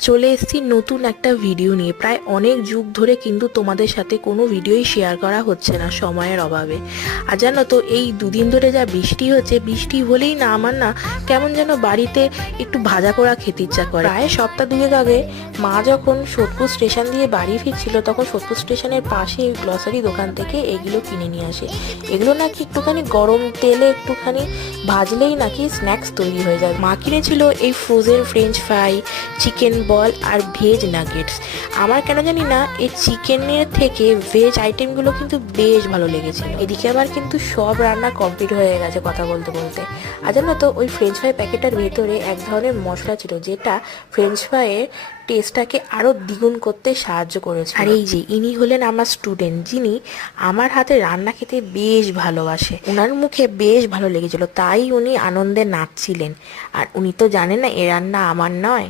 চলে এসেছি নতুন একটা ভিডিও নিয়ে। প্রায় অনেক যুগ ধরে কিন্তু তোমাদের সাথে কোনো ভিডিওই শেয়ার করা হচ্ছে না সময়ের অভাবে। আর জানো তো, এই দুদিন ধরে যা বৃষ্টি হচ্ছে, বৃষ্টি হলেই না আমার না কেমন যেন বাড়িতে একটু ভাজা পোড়া খেতে ইচ্ছা করে। প্রায় সপ্তাহ দুয়েক আগে মা যখন সোদপুর স্টেশন দিয়ে বাড়ি ফিরছিল, তখন সোদপুর স্টেশনের পাশে গ্লসারি দোকান থেকে এগুলো কিনে নিয়ে আসে। এগুলো নাকি একটুখানি গরম তেলে একটুখানি ভাজলেই নাকি স্ন্যাক্স তৈরি হয়ে যায়। মা কিনেছিল এই frozen French fry, chicken ball আর ভেজ নাগেটস। আমার কেন জানি না এই চিকেনের থেকে ভেজ আইটেমগুলো কিন্তু বেশ ভালো লেগেছিল। এদিকে আবার কিন্তু সব রান্না কমপ্লিট হয়ে গেছে কথা বলতে বলতে। আর জানো তো, ওই ফ্রেঞ্চ ফ্রাই প্যাকেটটার ভেতরে এক ধরনের মশলা ছিল, যেটা ফ্রেঞ্চ ফ্রাইয়ের টেস্টটাকে আরও দ্বিগুণ করতে সাহায্য করেছে। আর এই যে ইনি হলেন আমার স্টুডেন্ট, যিনি আমার হাতে রান্না খেতে বেশ ভালোবাসে। ওনার মুখে বেশ ভালো লেগেছিল, তাই উনি আনন্দে নাচছিলেন। আর উনি তো জানেন না এ রান্না আমার নয়।